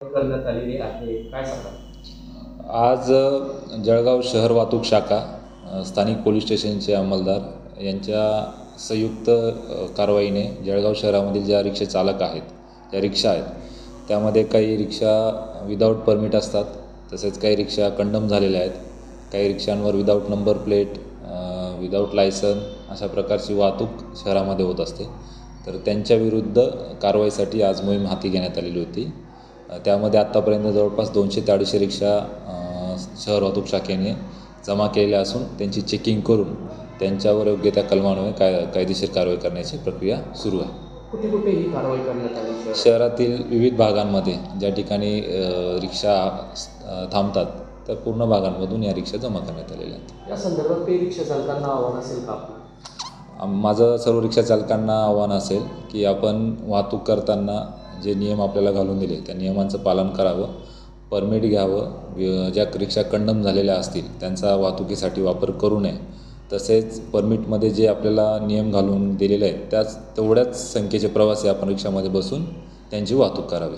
करण्यात आलेली आहे, काय सांगाल? आज जळगाव शहर वाहतूक शाखा, स्थानिक पोलीस स्टेशनचे अंमलदार यांच्या संयुक्त कारवाईने जळगाव शहरामधील ज्या रिक्षा चालक आहेत, ज्या रिक्षा आहेत, त्यामध्ये काही रिक्षा विदाऊट परमिट असतात, तसेच काही रिक्षा कंडम झालेल्या आहेत, काही रिक्षांवर without number plate, without license अशा प्रकारची वाहतूक शहरामध्ये होत असते. तर त्यांच्याविरुद्ध कारवाईसाठी आज मोहीम हाती घेण्यात आलेली होती. त्यामध्ये आत्तापर्यंत जवळपास 200 ते 250 रिक्षा शहर वाहतूक शाखेने जमा केलेल्या असून त्यांची चेकिंग करून त्यांच्यावर योग्य त्या कलमान्वये कायदेशीर कारवाई करण्याची प्रक्रिया सुरू आहे. कुठे कुठे ही कारवाई करण्यात आली? शहरातील विविध भागांमध्ये ज्या ठिकाणी रिक्षा थांबतात तर पूर्ण भागांमधून या रिक्षा जमा करण्यात आलेल्या आहेत. या संदर्भात काही रिक्षा चालकांना आव्हान असेल का? माझं सर्व रिक्षा चालकांना आव्हान असेल की आपण वाहतूक करताना जे नियम आपल्याला घालून दिले त्या नियमांचं पालन करावं, परमिट घ्यावं, ज्या रिक्षा कंडम झालेल्या असतील त्यांचा वाहतुकीसाठी वापर करू नये, तसेच परमिटमध्ये जे आपल्याला नियम घालून दिलेले आहेत तेवढ्याच संख्येचे प्रवासी आपण रिक्षामध्ये बसून त्यांची वाहतूक करावी.